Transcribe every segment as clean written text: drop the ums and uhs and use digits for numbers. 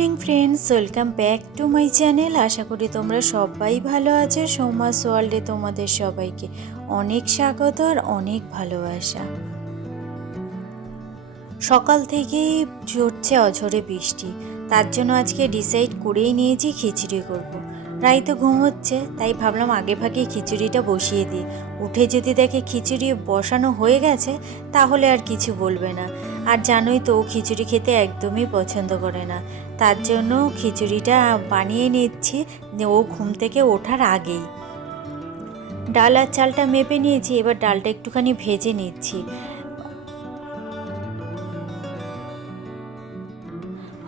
Morning friends, welcome back to my channel. আশা করি তোমরা সবাই ভালো আছো। সৌমাস ওয়ার্ল্ডে তোমাদের সবাইকে অনেক স্বাগত আর অনেক ভালোবাসা। সকাল থেকেই ঝরছে অঝরে বৃষ্টি, তার জন্য আজকে ডিসাইড করেই নিয়েছি খিচুড়ি করব। রাই তো ঘুমোচ্ছে, তাই ভাবলাম আগে ভাগে খিচুড়িটা বসিয়ে দিই। উঠে যদি দেখে খিচুড়ি বসানো হয়ে গেছে তাহলে আর কিছু বলবে না। আর জানোই তো ও খিচুড়ি খেতে একদমই পছন্দ করে না, তার জন্য খিচুড়িটা বানিয়ে নিচ্ছি ও ঘুম থেকে ওঠার আগেই। ডাল আর চালটা মেপে নিয়েছি, এবার ডালটা একটুখানি ভেজে নিচ্ছি।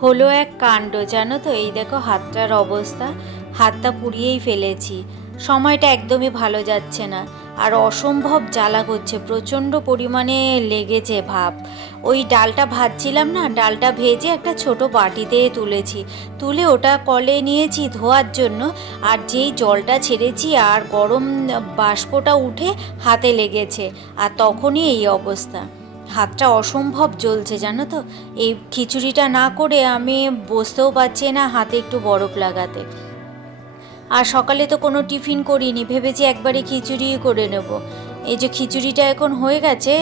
হলো এক কাণ্ড, জানো তো। এই দেখো হাতটার অবস্থা, হাতটা পুড়িয়েই ফেলেছি। সময়টা একদমই ভালো যাচ্ছে না, আর অসম্ভব জ্বালা করছে, প্রচণ্ড পরিমাণে লেগেছে ভাব। ওই ডালটা ভাজছিলাম না, ডালটা ভেজে একটা ছোট বাটিতে তুলেছি, তুলে ওটা কলে নিয়েছি ধোয়ার জন্য। আর যেই জলটা ছেড়েছি আর গরম বাষ্পটা উঠে হাতে লেগেছে, আর তখনই এই অবস্থা। হাতটা অসম্ভব জ্বলছে, জানো তো। এই খিচুড়িটা না করে আমি বসতেও পারছি না হাতে একটু বরফ লাগাতে। আর সকালে তো কোনো টিফিন করিনি, ভেবেছি একবারে খিচুড়ি করে নেব। এই যে খিচুড়িটা এখন হয়ে গেছে,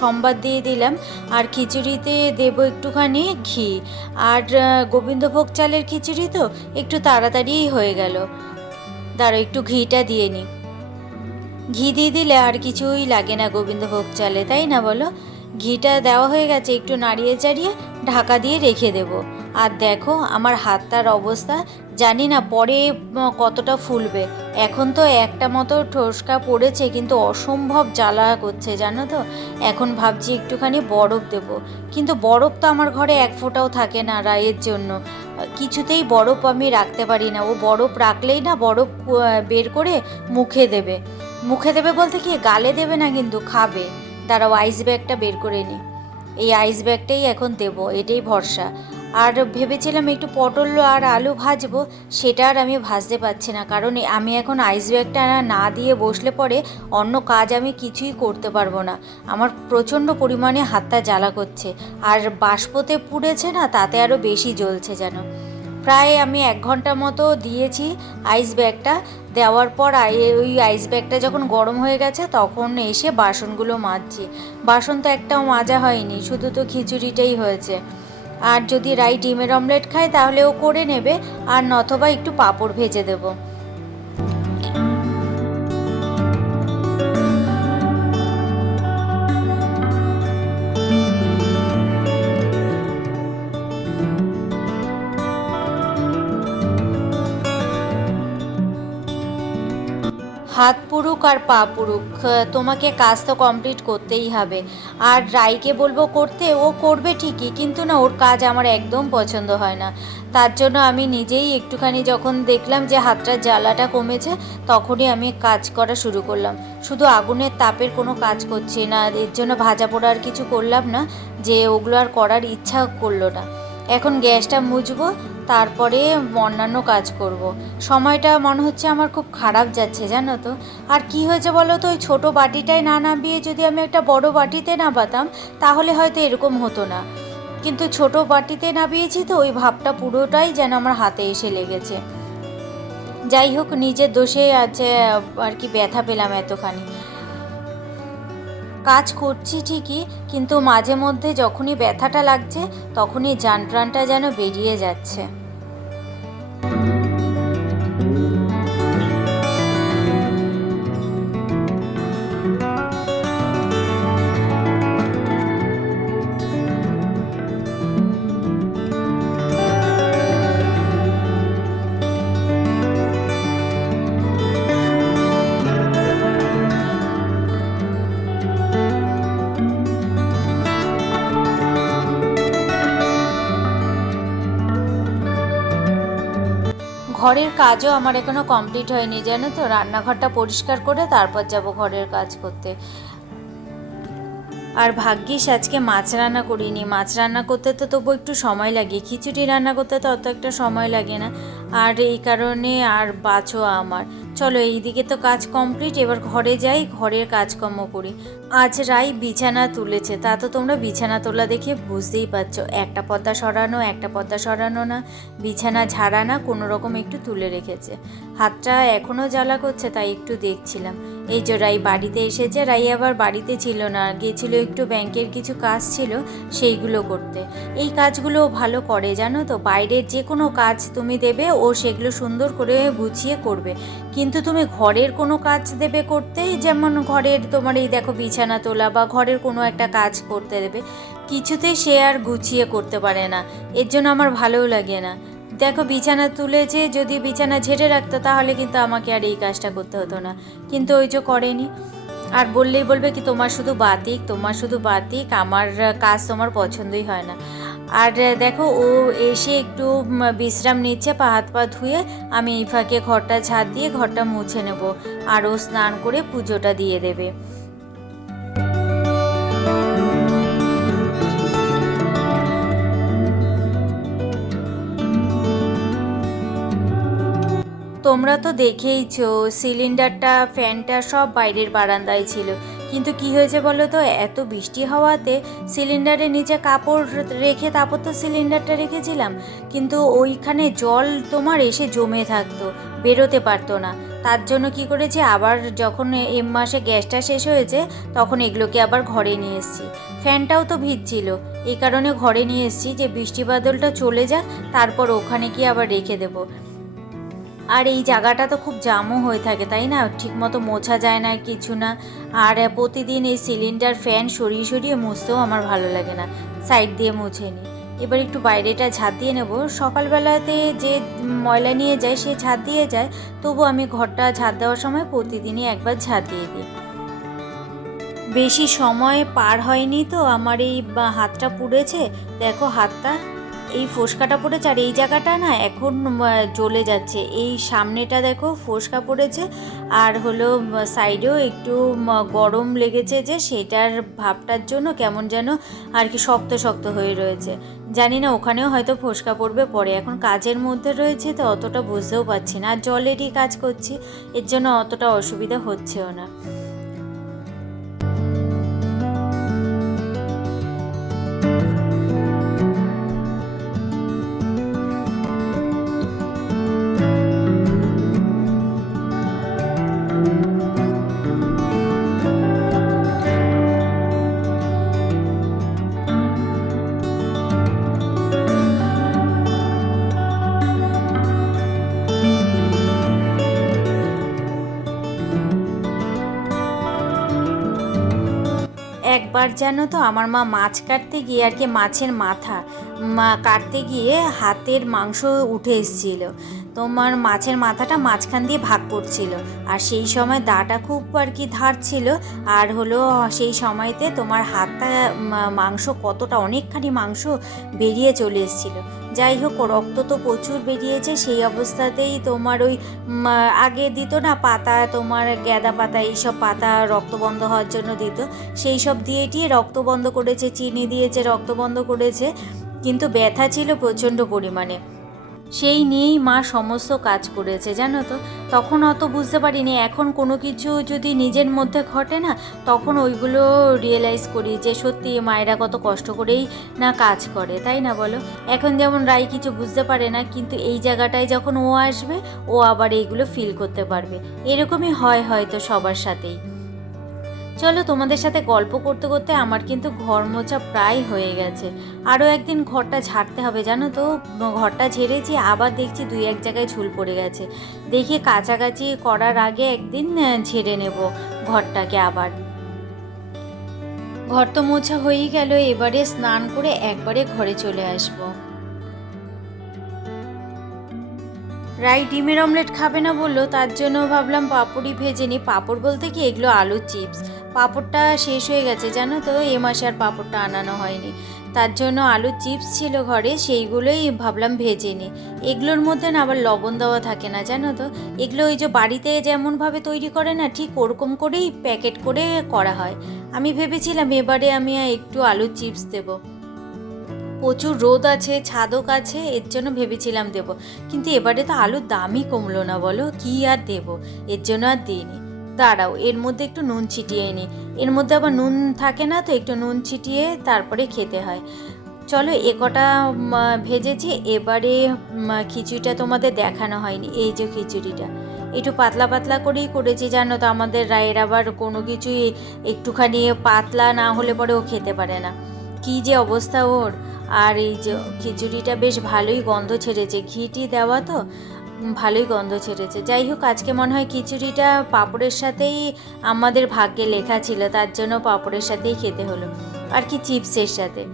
সম্বাদ দিয়ে দিলাম। আর খিচুড়িতে দেব একটুখানি ঘি। আর গোবিন্দভোগ চালের খিচুড়ি তো একটু তাড়াতাড়িই হয়ে গেল। দাঁড়ো একটু ঘিটা দিয়ে নিই। ঘি দিয়ে দিলে আর কিছুই লাগে না গোবিন্দভোগ চালে, তাই না বলো। ঘিটা দেওয়া হয়ে গেছে, একটু নাড়িয়ে চাড়িয়ে ঢাকা দিয়ে রেখে দেব। আর দেখো আমার হাতটার অবস্থা, জানি না পরে কতটা ফুলবে। এখন তো একটা মতো ঠোসকা পড়েছে, কিন্তু অসম্ভব জ্বালা করছে, জানো তো। এখন ভাবছি একটুখানি বরফ দেব, কিন্তু বরফ তো আমার ঘরে এক ফোঁটাও থাকে না রায়ের জন্য। কিছুতেই বরফ আমি রাখতে পারি না, ও বরফ রাখলেই না বরফ বের করে মুখে দেবে। মুখে দেবে বলতে কি, গালে দেবে না, কিন্তু খাবে। দাঁড়াও আইস ব্যাগটা বের করে নিই। এই আইস ব্যাগটাই এখন দেব, এটাই ভরসা। আর ভেবেছিলাম একটু পটল আর আলু ভাজবো, সেটা আর আমি ভাজতে পারছি না, কারণ আমি এখন আইস ব্যাগটা না দিয়ে বসলে পরে অন্য কাজ আমি কিছুই করতে পারবো না। আমার প্রচণ্ড পরিমাণে হাতটা জ্বালা করছে, আর বাষ্পতে পুড়েছে না, তাতে আরও বেশি জ্বলছে যেন। প্রায় আমি 1 ঘন্টা মতো দিয়েছি আইস ব্যাগটা। দেওয়ার পর ওই আইস ব্যাগটা যখন গরম হয়ে গেছে তখন এসে বাসনগুলো মাজছি। বাসন তো একটাও মাজা হয়নি, শুধু তো খিচুড়িটাই হয়েছে। আর যদি রাই ডিমের অমলেট খায় তাহলে ও করে নেবে, আর নতবা একটু পাঁপড় ভেজে দেবো। হাত পুরুক আর পা পুরুক, তোমাকে কাজ তো কমপ্লিট করতেই হবে। আর রাইকে বলবো করতে, ও করবে ঠিকই, কিন্তু না ওর কাজ আমার একদম পছন্দ হয় না। তার জন্য আমি নিজেই একটুখানি যখন দেখলাম যে হাতটার জ্বালাটা কমেছে, তখনই আমি কাজ করা শুরু করলাম। শুধু আগুনের তাপের কোনো কাজ করছি না, এর জন্য ভাজা পোড়া আর কিছু করলাম না, যে ওগুলো আর করার ইচ্ছা করলো না। এখন গ্যাসটা মুছবো, তারপরে অন্যান্য কাজ করব। সময়টা মনে হচ্ছে আমার খুব খারাপ যাচ্ছে, জানো তো। আর কি হয়েছে বলো তো, ওই ছোটো বাটিটায় না নামিয়ে যদি আমি একটা বড় বাটিতে নামাতাম তাহলে হয়তো এরকম হতো না। কিন্তু ছোট বাটিতে নামিয়েছি তো ওই ভাবটা পুরোটাই যেন আমার হাতে এসে লেগেছে। যাই হোক, নিজের দোষে আছে আর কি, ব্যথা পেলাম এতখানি। কাজ করছি ঠিকই, কিন্তু মাঝে মধ্যে যখনই ব্যথাটা লাগছে তখনই জান প্রাণটা যেন বেরিয়ে যাচ্ছে। ঘরের কাজও আমার এখনও কমপ্লিট হয়নি, জানো তো। রান্নাঘরটা পরিষ্কার করে তারপর যাব ঘরের কাজ করতে। আর ভাগ্যিস আজকে মাছ রান্না করিনি। মাছ রান্না করতে তো তবু একটু সময় লাগে, খিচুড়ি রান্না করতে তো অত একটা সময় লাগে না। আর এই কারণে আর বাঁচো আমার, চলো এইদিকে তো কাজ কমপ্লিট, এবার ঘরে যাই, ঘরের কাজকর্ম করি। আজ রাই বিছানা তুলেছে, তা তো তোমরা বিছানা তোলা দেখে বুঝতেই পারছো, একটা পর্দা সরানো না, বিছানা ঝাড়া না, কোনো রকম একটু তুলে রেখেছে। হাতটা এখনও জ্বালা করছে, তাই একটু দেখছিলাম। এই যে রাই বাড়িতে এসেছে, রাই আবার বাড়িতে ছিল না, গেছিলো একটু ব্যাংকের কিছু কাজ ছিল সেইগুলো করতে। এই কাজগুলো ভালো করে জানো তো, বাইরের যে কোনো কাজ তুমি দেবে ও সেগুলো সুন্দর করে গুছিয়ে করবে, কিন্তু তুমি ঘরের কোনো কাজ দেবে করতে, যেমন ঘরের তোমার এই দেখো বিছানা তোলা বা ঘরের কোনো একটা কাজ করতে দেবে, কিছুতেই সে আর গুছিয়ে করতে পারে না। এর জন্য আমার ভালোও লাগে না। দেখো বিছানা তুলেছে, যদি বিছানা ঝেড়ে রাখতো তাহলে কিন্তু আমাকে আর এই কাজটা করতে হতো না, কিন্তু ওই যে করেনি। আর বললেই বলবে কি তোমার শুধু বাতিক, আমার কাজ তোমার পছন্দই হয় না। আর দেখো ও এসে একটু বিশ্রাম নিচ্ছে, হাত পা ধুয়ে, আমি এই ফাঁকে ঘরটা ঝাড় দিয়ে ঘরটা মুছে নেব, আর ও স্নান করে পুজোটা দিয়ে দেবে। তোমরা তো দেখেইছো, সিলিন্ডারটা ফ্যানটা সব বাইরের বারান্দায় ছিল, কিন্তু কি হয়েছে বলো তো, এত বৃষ্টি হওয়াতে সিলিন্ডারের নিচে কাপড় রেখে তারপর তো সিলিন্ডারটা রেখেছিলাম, কিন্তু ওইখানে জল তোমার এসে জমে থাকতো, বেরোতে পারতো না। তার জন্য কি করেছি, আবার যখন মাসে গ্যাসটা শেষ হয়েছে তখন এগুলোকে আবার ঘরে নিয়ে এসেছি। ফ্যানটাও তো ভিজছিল, এই কারণে ঘরে নিয়ে এসেছি যে বৃষ্টি বাদলটা চলে যাক, তারপর ওখানে গিয়ে আবার রেখে দেবো। আর এই জায়গাটা তো খুব জামও হয়ে থাকে, তাই না, ঠিকমতো মোছা যায় না কিছু না। আর প্রতিদিন এই সিলিন্ডার ফ্যান সরিয়ে সরিয়ে মুছতেও আমার ভালো লাগে না, সাইড দিয়ে মুছে নিই। এবার একটু বাইরেটা ঝাঁট দিয়ে নেব, সকালবেলাতে যে ময়লা নিয়ে যায় সে ঝাঁট দিয়ে যায়, তবু আমি ঘরটা ঝাঁট দেওয়ার সময় প্রতিদিনই একবার ঝাঁট দিয়ে দিই। বেশি সময় পার হয়নি তো আমার এই হাতটা পুড়েছে, দেখো হাতটা এই ফোসকাটা পড়েছে, আর এই জায়গাটা না এখন জ্বলে যাচ্ছে, এই সামনেটা দেখো ফোসকা পড়েছে, আর হলো সাইডেও একটু গরম লেগেছে, যে সেটার ভাবটার জন্য কেমন যেন আর কি শক্ত শক্ত হয়ে রয়েছে। জানি না ওখানেও হয়তো ফোসকা পড়বে পরে, এখন কাজের মধ্যে রয়েছে তো অতটা বুঝতেও পারছি না, আর জলেরই কাজ করছি, এর জন্য অতটা অসুবিধা হচ্ছেও না। একবার জানো তো আমার মা মাছ কাটতে গিয়ে আর কি, মাছের মাথা কাটতে গিয়ে হাতের মাংস উঠে এসেছিলো, তোমার মাছের মাথাটা মাঝখান দিয়ে ভাগ করছিল, আর সেই সময় দাটা খুব আর কি ধার ছিল, আর হলো সেই সময়তে তোমার হাতটা মাংস কতটা অনেকখানি মাংস বেরিয়ে চলে এসেছিলো। যাই হোক, রক্ত তো প্রচুর বেরিয়েছে, সেই অবস্থাতেই তোমার ওই আগে দিত না পাতা, তোমার গ্যাদা পাতা, এইসব পাতা রক্ত বন্ধ হওয়ার জন্য দিত, সেই সব দিয়ে টিয়ে রক্ত বন্ধ করেছে, চিনি দিয়েছে, রক্ত বন্ধ করেছে, কিন্তু ব্যথা ছিল প্রচণ্ড পরিমাণে, সেই নিয়েই মা সমস্ত কাজ করেছে জানো তো। তখন অত বুঝতে পারিনি, এখন কোনো কিছু যদি নিজের মধ্যে ঘটে না, তখন ওইগুলো রিয়েলাইজ করি যে সত্যি মায়েরা কত কষ্ট করেই না কাজ করে, তাই না বলো। এখন যেমন রাই কিছু বুঝতে পারে না, কিন্তু এই জায়গাটায় যখন ও আসবে ও আবার এইগুলো ফিল করতে পারবে, এরকমই হয় হয়তো সবার সাথেই। চলো, তোমাদের সাথে গল্প করতে করতে আমার কিন্তু ঘর মোছা প্রায় হয়ে গেছে, আরও একদিন ঘরটা ঝাড়তে হবে জানো তো। ঘরটা ঝেড়েছি, আবার দেখছি দুই এক জায়গায় ঝুল পড়ে গেছে, দেখি কাছাকাছি করার আগে একদিন ঝেড়ে নেব ঘরটাকে আবার। ঘর তো মোছা হয়েই গেল, এবারে স্নান করে একবারে ঘরে চলে আসবো। রাই ডিমের অমলেট খাবে না বললো, তার জন্য ভাবলাম পাঁপড়ই ভেজে নিই। পাঁপড় বলতে কি, এগুলো আলুর চিপস। পাঁপড়টা শেষ হয়ে গেছে জানো তো, এ মাসে আর পাঁপড়টা আনানো হয়নি, তার জন্য আলুর চিপস ছিল ঘরে, সেইগুলোই ভাবলাম ভেজে নিই। এগুলোর মধ্যে না আবার লবণ দেওয়া থাকে না জানো তো, এগুলো ওই যে বাড়িতে যেমনভাবে তৈরি করে না, ঠিক ওরকম করেই প্যাকেট করে করা হয়। আমি ভেবেছিলাম এবারে আমি একটু আলুর চিপস দেবো। প্রচুর রোদ আছে, ছাদক আছে, এর জন্য ভেবেছিলাম দেব, কিন্তু এবারে তো আলুর দামই কমলো না, বলো কি আর দেব, এর জন্য আর দিইনি। দাঁড়াও, এর মধ্যে একটু নুন ছিটিয়ে নিই, এর মধ্যে আবার নুন থাকে না তো, একটু নুন ছিটিয়ে তারপরে খেতে হয়। চলো এ কটা ভেজেছি, এবারে খিচুড়িটা তোমাদের দেখানো হয়নি। এই যে খিচুড়িটা একটু পাতলা পাতলা করেই করেছি, জানো তো আমাদের রায়ের আবার কোনো কিছুই একটুখানি পাতলা না হলে পরে ও খেতে পারে না, কী যে অবস্থা ওর। আর এই যে খিচুড়িটা বেশ ভালোই গন্ধ ছেড়েছে, ঘিটি দেওয়া তো ভালোই গন্ধ ছেড়েছে। যাই হোক, আজকে মনে হয় খিচুড়িটা পাঁপড়ের সাথেই আমাদের ভাগ্যে লেখা ছিল, তার জন্য পাঁপড়ের সাথেই খেতে হলো, আর কি চিপসের সাথে।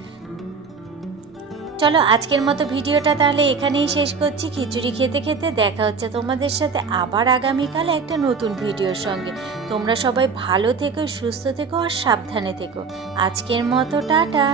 চলো আজকের মতো ভিডিওটা তাহলে এখানেই শেষ করছি। খিচুড়ি খেতে খেতে দেখা হচ্ছে তোমাদের সাথে আবার আগামীকাল একটা নতুন ভিডিওর সঙ্গে। তোমরা সবাই ভালো থেকো, সুস্থ থেকো আর সাবধানে থেকো। আজকের মতো টাটা।